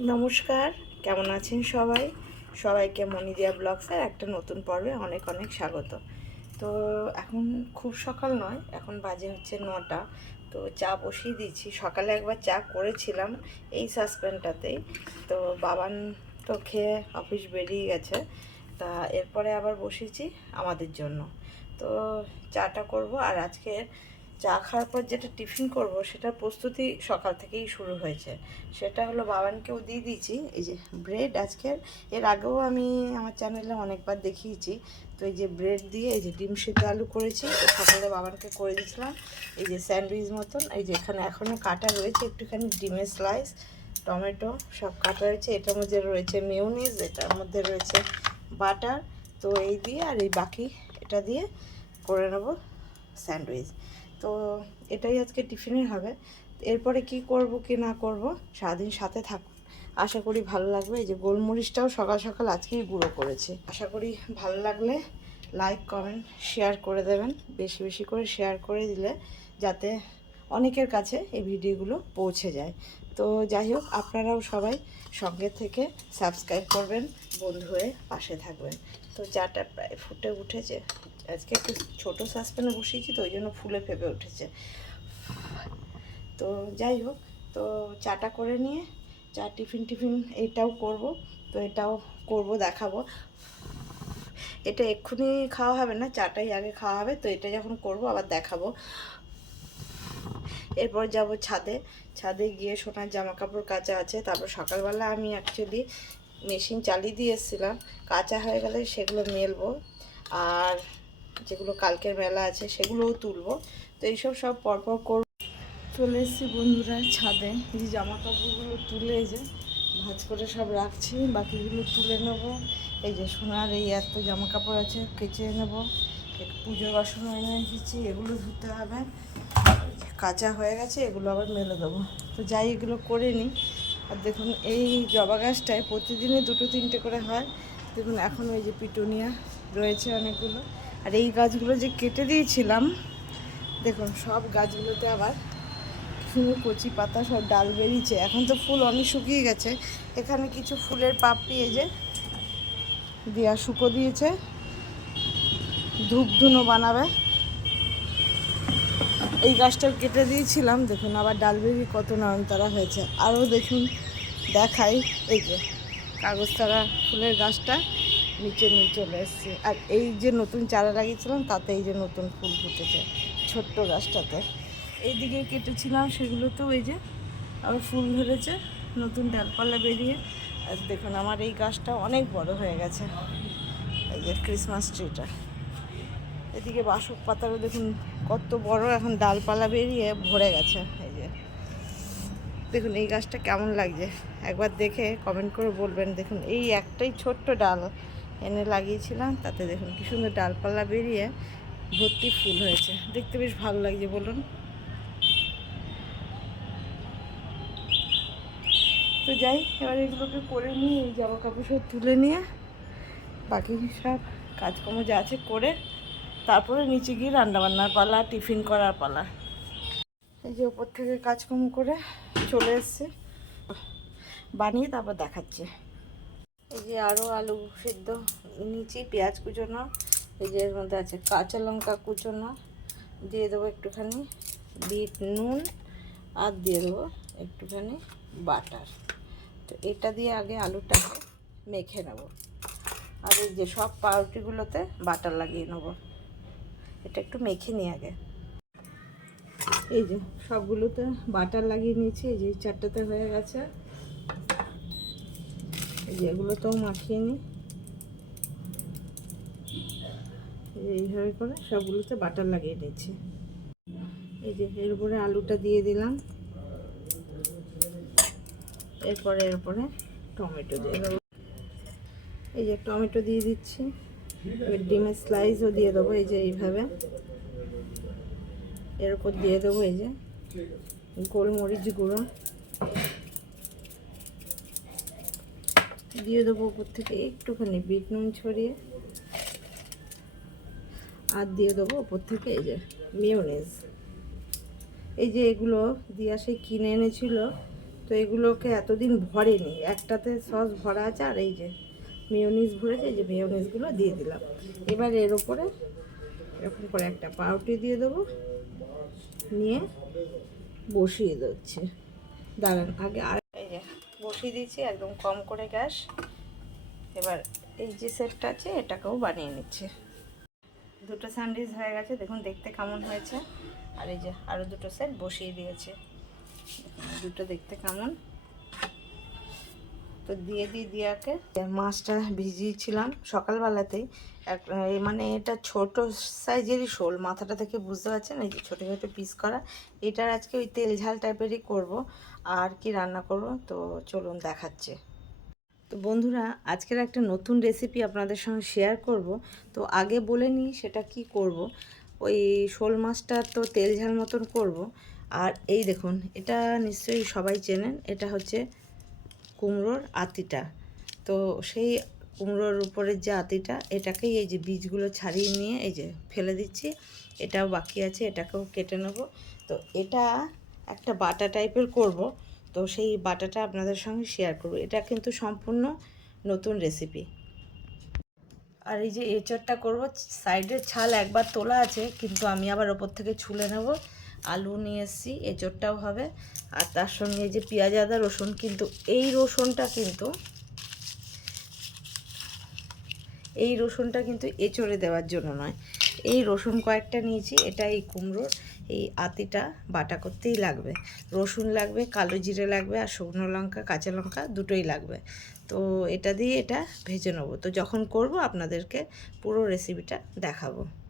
নমস্কার, কেমন আছেন সবাই? সবাইকে মনিদিয়া ব্লগসের একটা নতুন পর্বে অনেক অনেক স্বাগত। তো এখন খুব সকাল নয়, এখন বাজে হচ্ছে নটা। তো চা বসিয়ে দিয়েছি। সকালে একবার চা করেছিলাম এই সাসপেনটাতেই তো বাবান তো খেয়ে অফিস বেরিয়ে গেছে। তা এরপরে আবার বসেছি আমাদের জন্য। তো চাটা করব আর আজকে চা খাওয়ার পর যেটা টিফিন করব সেটা প্রস্তুতি সকাল থেকেই শুরু হয়েছে। সেটা হলো বাবানকেও দিয়ে দিয়েছি। এই যে ব্রেড আজকের এর আগেও আমি আমার চ্যানেলে অনেকবার দেখিয়েছি। তো এই যে ব্রেড দিয়ে এই যে ডিম সিদ্ধ আলু করেছি সকালে বাবানকে করে দিয়েছিলাম। এই যে স্যান্ডউইচ মতন, এই যে এখানে এখনও কাটা রয়েছে, একটুখানি ডিমের স্লাইস টমেটো সব কাটা রয়েছে। এটার মধ্যে রয়েছে মেয়োনিজ এটার মধ্যে রয়েছে বাটার তো এই দিয়ে আর এই বাকি এটা দিয়ে করে নেব স্যান্ডউইচ তো এটাই আজকে টিফিনের হবে। এরপরে কি করব, কি না করব, সারাদিন সাথে থাকুন। আশা করি ভালো লাগবে। এই যে গোলমরিচটাও সকাল সকাল আজকেই গুঁড়ো করেছি। আশা করি ভালো লাগলে লাইক কমেন্ট শেয়ার করে দেবেন। বেশি বেশি করে শেয়ার করে দিলে যাতে অনেকের কাছে এই ভিডিওগুলো পৌঁছে যায়। তো যাই হোক, আপনারাও সবাই সঙ্গে থেকে সাবস্ক্রাইব করবেন, বন্ধু হয়ে পাশে থাকবেন। তো চাটা প্রায় ফুটে উঠেছে। আজকে একটু ছোটো সাসপেনে বসিয়েছি তো, ওই জন্য ফুলে ফেপে উঠেছে। তো যাই হোক, তো চাটা করে নিয়ে, চা টিফিন টিফিন এটাও করব, তো এটাও করব, দেখাবো। এটা এক্ষুনি খাওয়া হবে না, চাটাই আগে খাওয়া হবে, তো এটা যখন করব আবার দেখাবো। এরপর যাব ছাদে ছাদে গিয়ে সোনার জামা কাপড় কাচা আছে, তারপর সকালবেলা আমি অ্যাকচুয়ালি মেশিন চালিয়ে দিয়ে এসেছিলাম, কাঁচা হয়ে গেলে সেগুলো মেলবো। আর যেগুলো কালকের মেলা আছে সেগুলোও তুলবো। তো এইসব সব পরপর করব। চলে এসেছি বন্ধুরা ছাদে। যে জামা কাপড়গুলো তুলে যে ভাজ করে সব রাখছি, বাকিগুলো তুলে নেব। এই যে সোনার এই এত জামা কাপড় আছে, কেচে নেব। পুজোর বাসন এনে রেখেছি, এগুলো ধুতে হবে। কাঁচা হয়ে গেছে, এগুলো আবার মেলে দেবো। তো যাই এগুলো করে নিই। আর দেখুন, এই জবা গাছটায় প্রতিদিনই দুটো তিনটে করে হয়। দেখুন, এখন ওই যে পিটুনিয়া রয়েছে অনেকগুলো। আর এই গাছগুলো যে কেটে দিয়েছিলাম, দেখুন সব গাছগুলোতে আবার সুন্দর কচি পাতা সব ডাল বেরিয়েছে। এখন তো ফুল অনেক শুকিয়ে গেছে। এখানে কিছু ফুলের পাপড়ি এই যে দিয়া শুকো দিয়েছে। ধূপ ধুনো বানাবে। এই গাছটা কেটে দিয়েছিলাম। দেখুন আবার ডালবেরি কত নয়নতারা হয়েছে। আরও দেখুন, দেখাই। এই যে কাগজ তারা ফুলের গাছটা। নিচে নিয়ে চলে এসছে। আর এই যে নতুন চারা লাগিয়েছিলাম, তাতে এই যে নতুন ফুল ফুটেছে ছোট্ট গাছটাতে। এইদিকে কেটেছিলাম সেগুলোতেও এই যে আবার ফুল ধরেছে, নতুন ডালপালা বেরিয়ে। আর দেখুন, আমার এই গাছটা অনেক বড় হয়ে গেছে। এই যে ক্রিসমাস ট্রিটা এদিকে বাসক পাতারও দেখুন কত বড়, এখন ডালপালা বেরিয়ে ভরে গেছে। এই যে দেখুন, এই গাছটা কেমন লাগছে? একবার দেখে কমেন্ট করে বলবেন। দেখুন, এই একটাই ছোট্ট ডাল। এনে লাগিয়েছিলাম, তাতে দেখুন কি সুন্দর ডালপালা বেরিয়ে ভর্তি ফুল হয়েছে। দেখতে বেশ ভালো লাগছে বলুন। তো যাই, এবার এগুলোকে করে নিয়ে এই জামা কাপড় সব তুলে নিয়ে বাকি সব কাজকর্ম যা আছে করে তারপরে নিচে গিয়ে রান্নাবান্নার পালা, টিফিন করার পালা। এই যে ওপর থেকে কাজকর্ম করে চলে এসছে। বানিয়ে তারপর দেখাচ্ছে। এই যে আরও আলু সেদ্ধ, নিচে পেঁয়াজ কুচোনো, এই যে এর মধ্যে আছে কাঁচা লঙ্কা কুচোনো, দিয়ে দেবো একটুখানি বিট নুন আর দিয়ে দেবো একটুখানি বাটার। তো এটা দিয়ে আগে আলুটাকে মেখে নেব। আর এই যে সব পাউরুটিগুলোতে বাটার লাগিয়ে নেব। এটা একটু মেখে নিই আগে। এই যে সবগুলোতে বাটার লাগিয়ে নিয়েছি, এই যে চারটাতে হয়ে গেছে। এই যে এগুলোতেও মাখিয়ে নিই। এইভাবে করে সবগুলোতে বাটার লাগিয়ে নিয়েছি এই যে এর উপরে আলুটা দিয়ে দিলাম। এরপরে এর উপরে টমেটো দিয়ে দেবো। এই যে টমেটো দিয়ে দিচ্ছি। এবার ডিমের স্লাইসও দিয়ে দেবো এই যে এইভাবে। এর উপর দিয়ে দেবো এই যে গোলমরিচ গুঁড়ো। দিয়ে দেবো উপর থেকে একটুখানি বিট নুন ছড়িয়ে। আর দিয়ে দেবো উপর থেকে এই যে মিওনেজ এই যে এগুলো দিয়া সে কিনে এনেছিল, তো এগুলোকে এতদিন ভরেনি। একটাতে সস ভরা আছে আর এই যে মেয়োনিজ ভরেছে, এই যে মেয়োনিজগুলো দিয়ে দিলাম। এবার এর উপরে এরকম করে একটা পাউটি দিয়ে দেবো, নিয়ে বসিয়ে দিচ্ছে। দাঁড়ান, আগে আর বসিয়ে দিয়েছি, একদম কম করে গ্যাস। এবার এই যে সেটটা আছে, এটাকেও বানিয়ে নিচ্ছি। দুটো স্যান্ডউইচ হয়ে গেছে, দেখুন দেখতে কেমন হয়েছে। আর এই যে আরও দুটো সেট বসিয়ে দিয়েছে। দুটো দেখতে কেমন? তো দিয়ে দিই দিয়াকে মাছটা ভিজিয়েছিলাম সকালবেলাতেই। এক মানে এটা ছোট সাইজেরই শোল, মাথাটা থেকে বুঝতে পারছেন? এই যে ছোটো ছোটো পিস করা। এটার আজকে ওই তেল ঝাল টাইপেরই করব। আর কি রান্না করব? তো চলুন দেখাচ্ছে। তো বন্ধুরা, আজকের একটা নতুন রেসিপি আপনাদের সঙ্গে শেয়ার করব। তো আগে বলে নিই সেটা কি করব। ওই শোল মাছটা তো তেল ঝাল মতন করব। আর এই দেখুন, এটা নিশ্চয়ই সবাই চেনেন। এটা হচ্ছে কুমড়োর আতিটা। তো সেই কুমড়োর উপরের যে আতিটা এটাকেই এই যে বীজগুলো ছাড়িয়ে নিয়ে এই যে ফেলে দিচ্ছি, এটাও বাকি আছে, এটাকেও কেটে নেব। তো এটা একটা বাটা টাইপের করব, তো সেই বাটাটা আপনাদের সঙ্গে শেয়ার করব। এটা কিন্তু সম্পূর্ণ নতুন রেসিপি আর এই যে এঁচড়টা করব সাইডের ছাল একবার তোলা আছে, কিন্তু আমি আবার ওপর থেকে ছুলে নেব। আলু নিয়ে এসেছি, এঁচড়টাও হবে। আর তার সঙ্গে যে পেঁয়াজ, আদা, রসুন কিন্তু, এই রসুনটা কিন্তু, এই রসুনটা কিন্তু এঁচড়ে দেওয়ার জন্য নয়। এই রসুন কয়েকটা নিয়েছি, এটা এই কুমড়োর, এই আতিটা বাটা করতেই লাগবে। রসুন লাগবে, কালো জিরে লাগবে, আর শুকনো লঙ্কা, কাঁচা লঙ্কা দুটোই লাগবে। তো এটা দিয়ে এটা ভেজে নেব। তো যখন করব, আপনাদেরকে পুরো রেসিপিটা দেখাবো।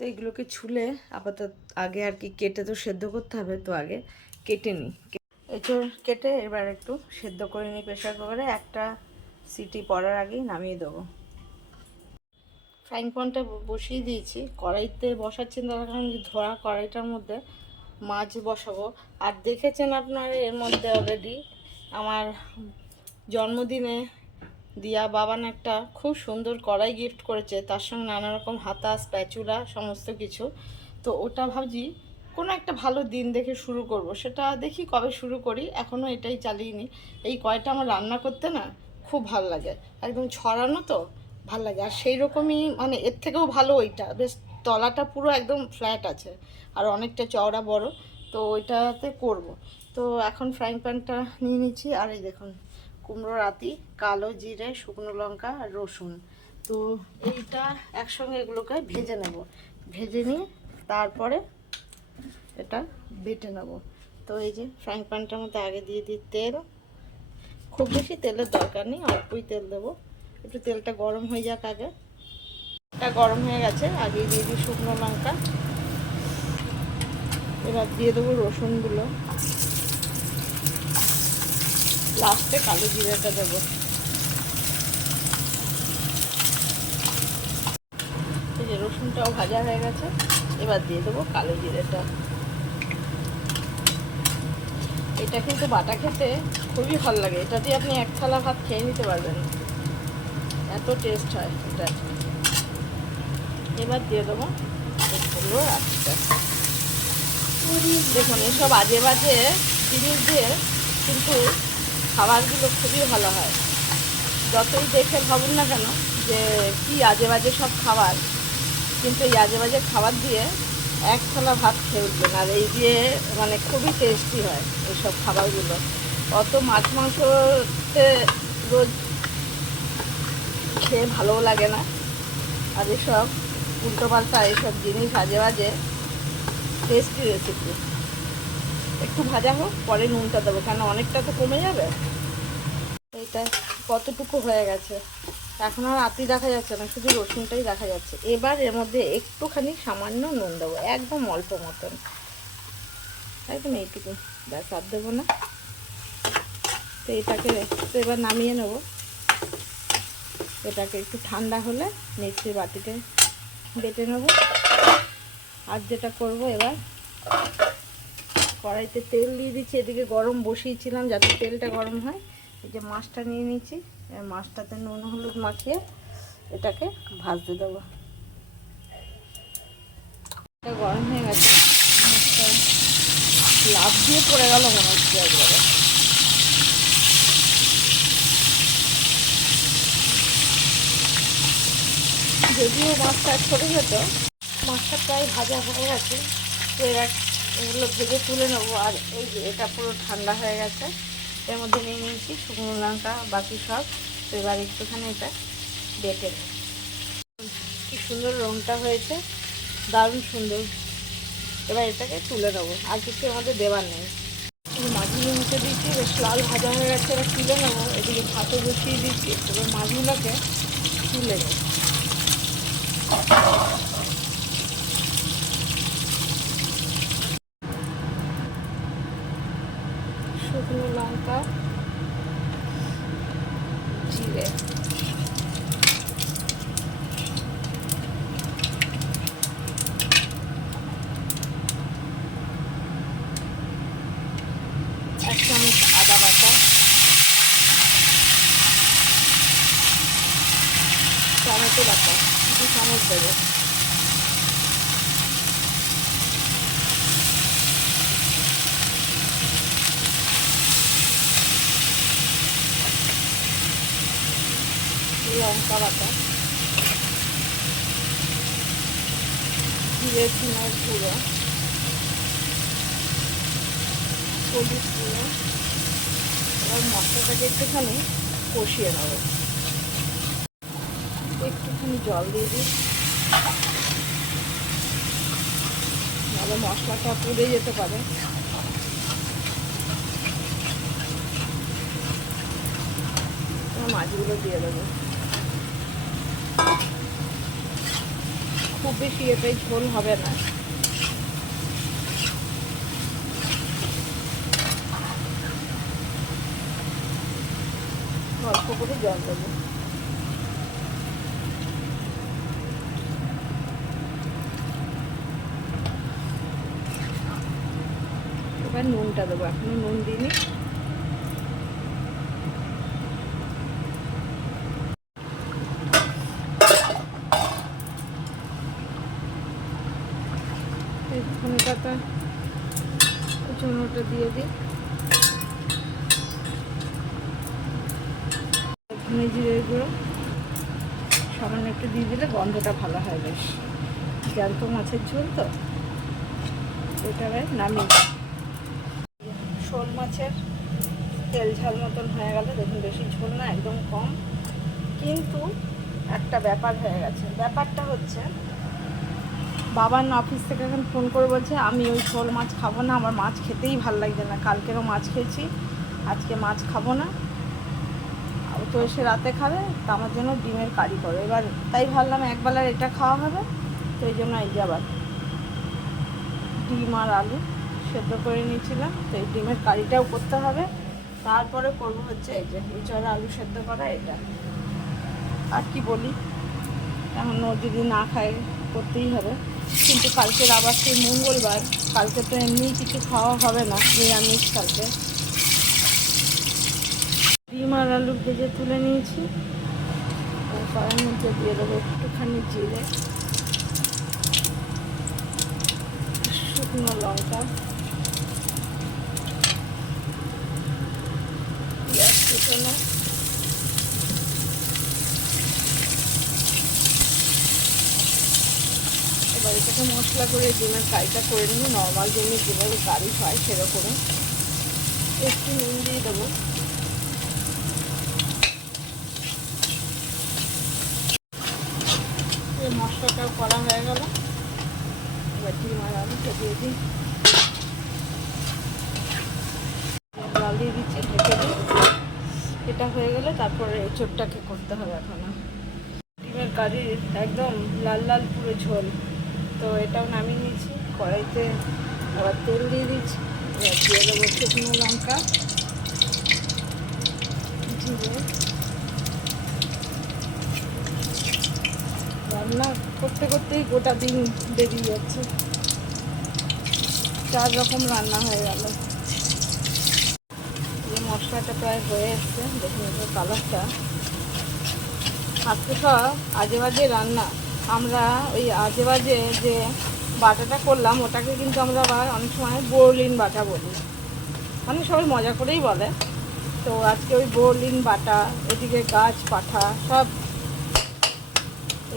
তো এগুলোকে ছুলে আপাতত আগে আর কি কেটে তো সেদ্ধ করতে হবে, তো আগে কেটে নিই। এঁচড় কেটে এবার একটু সেদ্ধ করে নিই প্রেশার কুকারে। একটা সিটি পড়ার আগেই নামিয়ে দেবো। ফ্রাইং প্যানটা বসিয়ে দিয়েছি। কড়াইতে বসাচ্ছেন তার কারণ ধোয়া কড়াইটার মধ্যে মাছ বসাবো। আর দেখেছেন আপনার এর মধ্যে অলরেডি আমার জন্মদিনে দিয়া বাবান একটা খুব সুন্দর কড়াই গিফট করেছে, তার সঙ্গে নানা রকম হাতা স্প্যাচুলা সমস্ত কিছু। তো ওটা ভাবছি কোনো একটা ভালো দিন দেখে শুরু করব। সেটা দেখি কবে শুরু করি এখনও এটাই চালিয়ে নিই এই কয়টা আমার রান্না করতে না খুব ভালো লাগে। একদম ছড়ানো তো, ভালো লাগে। আর সেই রকমই মানে এর থেকেও ভালো ওইটা। বেশ তলাটা পুরো একদম ফ্ল্যাট আছে, আর অনেকটা চওড়া বড়। তো ওইটাতে করব। তো এখন ফ্রাইং প্যানটা নিয়ে নিচ্ছি, আর এই দেখুন। কুমড়ো রাতি কালো জিরে, শুকনো লঙ্কা আর রসুন। তো এইটা একসঙ্গে এগুলোকে ভেজে নেব। ভেজে নিয়ে তারপরে এটা বেটে নেব। তো এই যে ফ্রাইং প্যানটার মধ্যে আগে দিয়ে দিই তেল। খুব বেশি তেলের দরকার নেই, অল্পই তেল দেবো। একটু তেলটা গরম হয়ে যাক আগে। এটা গরম হয়ে গেছে, আগে দিয়ে দিই শুকনো লঙ্কা। এবার দিয়ে দেবো রসুনগুলো। লাস্টে কালো জিরাটা দেবো। এই যে রসুনটাও ভাজা হয়ে গেছে, এবার দিয়ে দেবো কালো জিরেটা। এটা কিন্তু বাটা খেতে খুবই ভালো লাগে, এটা দিয়ে আপনি এক থালা ভাত খেয়ে নিতে পারবেন। এত টেস্ট হয় এটা। এবার দিয়ে দেবো দেখুন, এসব আজে বাজে জিনিস দিয়ে কিন্তু খাবারগুলো খুবই ভালো হয়। যতই দেখে ভাবুন না কেন যে কি আজে বাজে সব খাবার। কিন্তু এই আজে বাজে খাবার দিয়ে এক থালা ভাত খেয়ে উঠবেন। আর এই দিয়ে মানে খুবই টেস্টি হয় এইসব খাবারগুলো। অত মাছ মাংসতে রোজ খেয়ে ভালোও লাগে না। আর এসব উল্টোপাল্টা এইসব জিনিস আজে বাজে টেস্টি রেসিপি একটু ভাজা হোক, পরে নুনটা দেবো কেন অনেকটা তো কমে যাবে। এইটা কতটুকু হয়ে গেছে? এখন আর আতি দেখা যাচ্ছে না, শুধু রসুনটাই দেখা যাচ্ছে। এবার এর মধ্যে একটুখানি সামান্য নুন দেবো, একদম অল্প মতন। একদম এইটুকু, ব্যাস, আর দেবো না। তো এটাকে, তো এবার নামিয়ে নেব। এটাকে একটু ঠান্ডা হলে মিক্সির বাটিতে বেটে নেব। আর যেটা করব এবার কড়াইতে তেল দিয়ে দিচ্ছি, এদিকে গরম বসিয়েছিলাম যাতে তেলটা গরম হয়। এই যে মাছটা নিয়ে নিচ্ছি মাছটাতে নুন, হলুদ মাখিয়ে এটাকে ভাজতে দেবো। গরম হয়ে গেছে। লাভ দিয়ে পড়ে গেল মনে হচ্ছে একবারে। যদিও মাছটা ছোটো ছোটো, মাছটা প্রায় ভাজা হয়ে গেছে, তো এর এগুলো ভেজে তুলে নেব। আর এই যে এটা পুরো ঠান্ডা হয়ে গেছে। এর মধ্যে নিয়ে নিয়েছি শুকনো লঙ্কা, বাকি সব। তো এবার একটুখানি এটা বেটে কি সুন্দর রঙটা হয়েছে। দারুণ সুন্দর। এবার এটাকে তুলে নেব। আর কিছু আমাদের দেওয়ার নেই। মাছগুলো মুখে দিচ্ছি বেশ লাল ভাজা হয়ে গেছে। এবার তুলে নেব। এদিকে ভাতও বসিয়ে দিচ্ছি এবার মাছগুলোকে তুলে নেব। শুকনো লঙ্কা জিরে এক চামচ আদা বাটা টমেটো বাটা দু চামচ দেবো লঙ্কা বাটা জিরে ধনের গুঁড়ো হলুদ গুঁড়ো এবার মশলাটাকে একটুখানি কষিয়ে নেব। একটুখানি জল দিয়ে দিই। নাহলে মশলাটা পুড়ে যেতে পারে। মাছগুলো দিয়ে দেবো। খুব বেশি এটাই ঝোল হবে না অল্প করে জল দেবো। এবার নুনটা দেবো এখনও নুন দিইনি। ধনে দিয়ে দিই। ধনে জিরে গুঁড়ো। সামান্য একটু দিয়ে দিলে গন্ধটা ভালো হয় বেশ। জ্যান্ত মাছের ঝোল তো এবার নামিয়ে শোল মাছের তেল ঝাল মতন হয়ে গেল, দেখুন বেশি ঝোল না, একদম কম। কিন্তু একটা ব্যাপার হয়ে গেছে। ব্যাপারটা হচ্ছে, বাবার অফিস থেকে এখন ফোন করে বলছে, আমি ওই শোল মাছ খাব না, আমার মাছ খেতেই ভালো লাগছে না। কালকেরও মাছ খেয়েছি, আজকে মাছ খাব না। তো এসে রাতে খাবে, তা আমার জন্য ডিমের কারি করো। এবার তাই ভাবলাম একবেলার এটা খাওয়া হবে, তো এই জন্য এই যে আবার ডিম আর আলু সেদ্ধ করে নিয়েছিলাম, তো এই ডিমের কারিটাও করতে হবে। তারপরে করব হচ্ছে এই যে ইঁচড় আলু সেদ্ধ করা, এটা। আর কি বলি, এখন ও যদি না খায়, করতেই হবে। কিন্তু কালকের আবার সেই মঙ্গলবার, কালকে তো এমনি কিছু খাওয়া হবে না, নিরামিষ কালকে। আর আলু ভেজে তুলে নিয়েছি। আর কড়াইয়ের মধ্যে দিয়ে দেবো একটুখানি জিরে, শুকনো লঙ্কা, পেঁয়াজ কুচনো, এবার এটাকে মশলা করে ডিমের কারিটা করে নিই নর্মাল যেমনি ডিমের গাড়ি হয় সেরকমই। একটু নুন দিয়ে দেবো এই মশলাটাও করা হয়ে গেল। এবার ডিম আর আলুটা দিই। জল দিয়ে দিচ্ছি, ঢেকে দিই। এটা হয়ে গেলে তারপরে চোটটাকে করতে হবে এখন। ডিমের কারি একদম লাল লাল পুরো ঝোল। তো এটাও নামিয়ে নিয়েছি। কড়াইতে আবার তেল দিয়ে দিচ্ছি। দিয়ে দেবো শুকনো লঙ্কা। জিরে। রান্না করতে করতেই গোটা দিন বেরিয়ে যাচ্ছে। চার রকম রান্না হয়ে গেল। মশলাটা প্রায় হয়ে এসছে, দেখুন কালারটা আজকে সব আজে বাজে রান্না। আমরা ওই আজে বাজে যে বাটাটা করলাম, ওটাকে কিন্তু আমরা আবার অনেক সময় বোরলিন বাটা বলি। অনেক সবাই মজা করেই বলে। তো আজকে ওই বোরলিন বাটা, এদিকে গাছ পাঠা, সব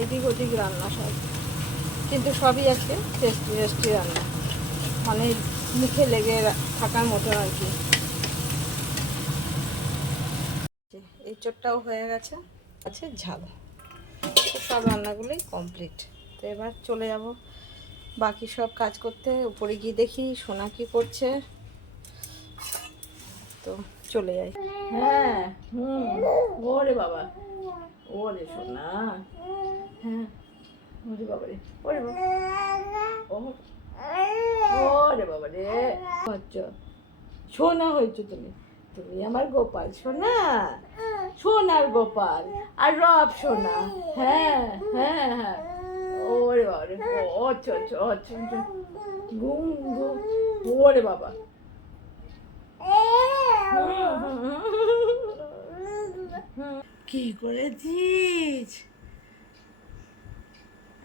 এদিক ওদিক রান্না সব। কিন্তু সবই আছে টেস্টি টেস্টি রান্না। মানে মুখে লেগে থাকার মতন আর কি। এই চোটটাও হয়ে গেছে। আছে ঝাল। সব রান্নাগুলোই কমপ্লিট তো এবার চলে যাব। বাকি সব কাজ করতে, উপরে গিয়ে দেখি সোনা কি করছে। তো চলে যাই। হ্যাঁ হুম। ওরে বাবা। ওরে সোনা। হ্যাঁ ওরে বাবা রে ওরে বাবা। ও ওরে বাবা রে আচ্ছা সোনা হয়েছো তুমি। তুমি আমার গোপাল সোনা। সোনার গোপাল। আর রব সোনা। হ্যাঁ হ্যাঁ হ্যাঁ। ওরে ও আচ্ছা আচ্ছা আচ্ছা আচ্ছা। ঘুম ঘুম ওরে বাবা। কি করেছিস?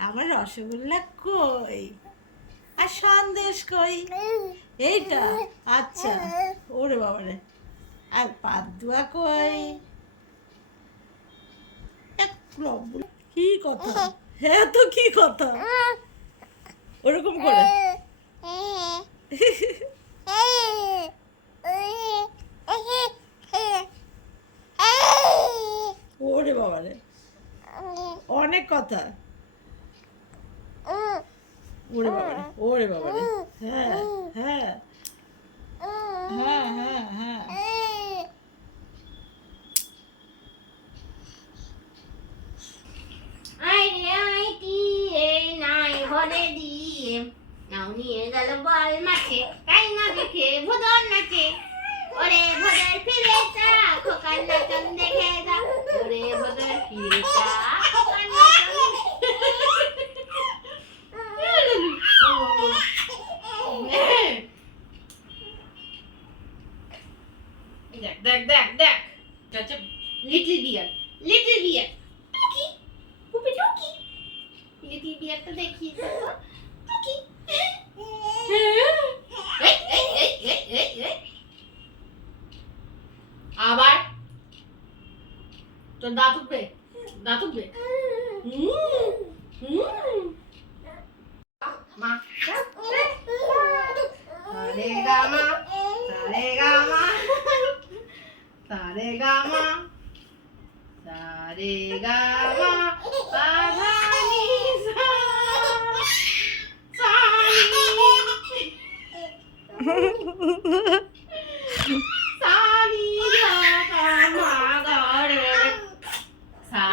আমার রসগোল্লা কই? আর সন্দেশ কই? এইটা? আচ্ছা ওরে বাবা রে। আর পাদুয়া কই? এক কি কথা? হ্যাঁ তো কি কথা? ওরকম করে। ওরে বাবা রে। অনেক কথা। ওরে বাবা ওরে বাবা হ্যাঁ হ্যাঁ। হ্যাঁ হ্যাঁ হ্যাঁ। দিয়ে নাও বল মাঠে, তাই না দেখে ভোদর নাচে। ওরে ভোদর ফিরে চা খোকার নাচন দেখে যা। ওরে ভোদর ফিরে চা খোকার নাচন দেখ দেখ দেখ দেখ চাচা লিটল বিয়ার লিটল বিয়ার টুকি পুপি টুকি লিটল বিয়ারটা দেখিয়ে দাও তো টুকি এই, এই, এই, এই, এই, এই। আবার তোর দাঁত উঠবে দাঁত উঠবে হুম, হুম। মা সারে গা মা সারে গা মা সারে গা মা সারে গা মা নি সা সা নি সা নি ধা পা মা গা রে সা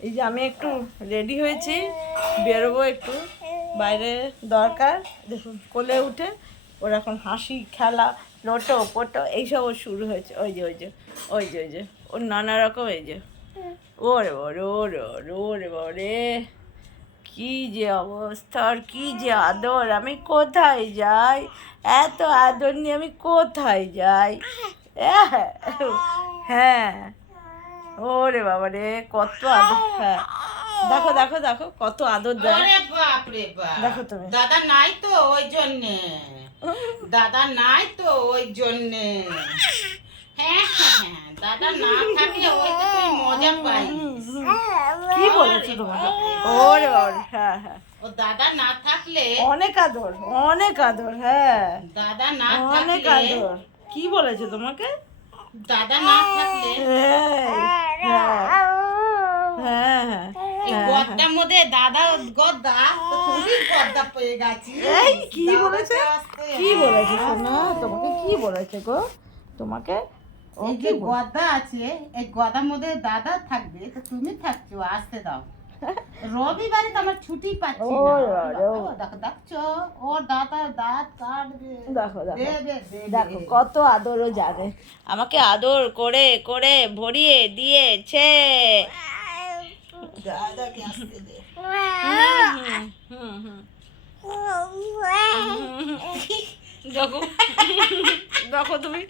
এই যে আমি একটু রেডি হয়েছি, বেরোবো একটু। বাইরে দরকার দেখুন কোলে উঠে ওর এখন হাসি খেলা লোটো পোটো এইসব ওর শুরু হয়েছে। ওই যে ওই যে ওই যে ওই যে ওর নানা রকম এই যে। ওরে ওরে ওরে ওরে ওরে ওরে কি যে অবস্থা আর কি যে আদর আমি কোথায় যাই? এত আদর নিয়ে আমি কোথায় যাই? আহ, হ্যাঁ ওরে বাবা রে কত আদর হ্যাঁ। দেখো দেখো দেখো কত আদর দেয়। ওরে বাপ দেখো তুমি। দাদা নাই তো ওই জন্যে। দাদা নাই তো ওই জন্যে। হ্যাঁ হ্যাঁ হ্যাঁ দাদা না থাকলে ওই তো তুই মজা কি বলেছে তোমাকে? ওরে হ্যাঁ হ্যাঁ। ও দাদা না থাকলে অনেক আদর অনেক আদর হ্যাঁ। দাদা না অনেক আদর। কি বলেছে তোমাকে? দাদা না থাকলে হ্যাঁ। হ্যাঁ হ্যাঁ। হ্যাঁ এই গদ্দার মধ্যে দাদা গদ্দা তো গদ্দা পেয়ে গেছিস এই কি বলেছে? কি বলেছে সোনা তোমাকে কি বলেছে গো? তোমাকে এই যে গদা আছে এই গদার মধ্যে দাদা থাকবে তো তুমি থাকছো আসতে দাও। রবিবারে তো আমার ছুটি পাচ্ছি। দেখো, দেখো দেখছ? ওর দাদা দাঁত কাটবে। দেখো দেখো। কত আদরও জানে। আমাকে আদর করে করে ভরিয়ে দিয়েছে দেখো দেখো তুমি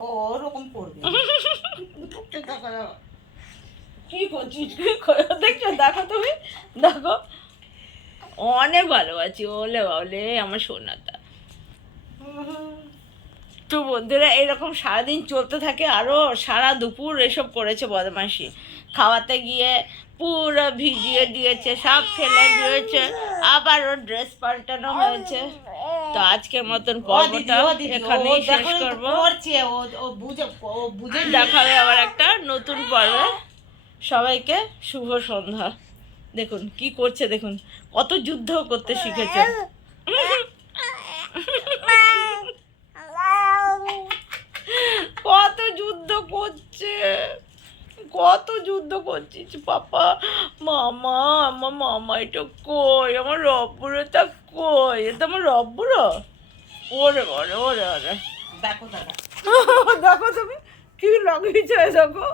ওরকম করবে দেখছ দেখো তুমি দেখো অনেক ভালোবাসি ওলে বলে আমার সোনাটা তো বন্ধুরা, এরকম সারাদিন চলতে থাকে আরও সারা দুপুর এসব করেছে বদমাসি খাওয়াতে গিয়ে পুরো ভিজিয়ে দিয়েছে সব ফেলে দিয়েছে আবার ওর ড্রেস পাল্টানো হয়েছে। তো আজকের মতন পর্বটা এখানেই শেষ দেখো করব। বুঝে- দেখাবে আবার একটা নতুন পর্বে। সবাইকে শুভ সন্ধ্যা। দেখুন কি করছে দেখুন কত যুদ্ধ করতে শিখেছে। কত যুদ্ধ করছে। কত যুদ্ধ করছিস পাপা? মামা আমার মামা এটা কই? আমার রব্বুরটা কই? এটা আমার রব্বুরো? ওরে ওরে ওরে ওরে। দেখো দেখো তুমি কি লাগিয়েছে দেখো।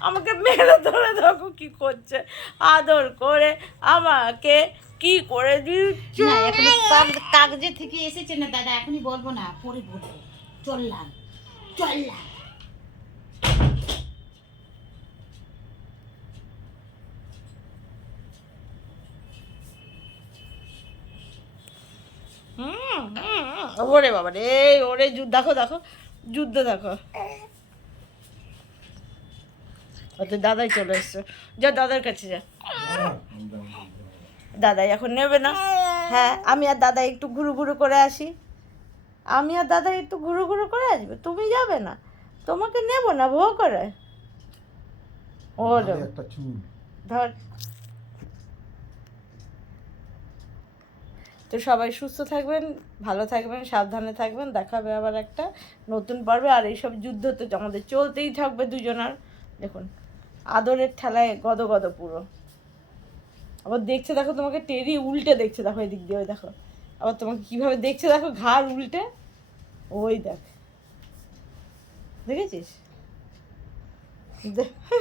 আমাকে মেরে ধরে দেখো কি করছে। আদর করে আমাকে কি করে দিচ্ছ? কাগজে থেকে এসেছে না দাদা এখনই বলব না পরে বলব। চললাম চললাম হুম, হুম, হুম। ওরে বাবা রে ওরে যুদ্ধ দেখো দেখো যুদ্ধ দেখো। দাদাই চলে এসছে। যা দাদার কাছে যা। দাদাই এখন নেবে না। হ্যাঁ আমি আর দাদা একটু ঘুরু ঘুরু করে আসি। আমি আর দাদা একটু ঘুরু ঘুরু করে আসবে। তুমি যাবে না। তোমাকে নেব না ভো করে। ওরে একটা ধর। তো সবাই সুস্থ থাকবেন, ভালো থাকবেন, সাবধানে থাকবেন। দেখাবে আবার একটা নতুন পর্বে। আর এইসব যুদ্ধ তো আমাদের চলতেই থাকবে দুজনার। দেখুন, আদরের ঠেলায় গদ গদ পুরো। আবার দেখছে, দেখো তোমাকে টেরি উল্টে দেখছে। দেখো এদিক দিয়ে, ওই দেখো। আবার তোমাকে কীভাবে দেখছে, দেখো ঘাড় উল্টে। ওই দেখ। দেখেছিস? দে-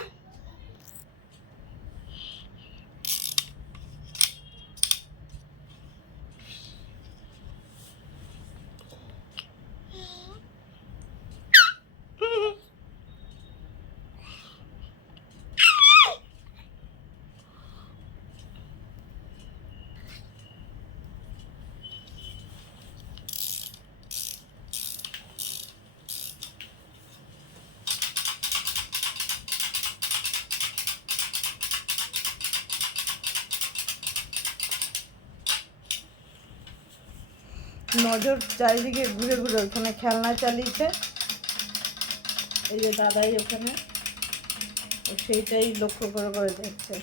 নজর চারিদিকে ঘুরে ঘুরে ওখানে খেলনা চালিয়েছে। এই যে দাদাই ওখানে সেইটাই লক্ষ্য করে করে দেখছে।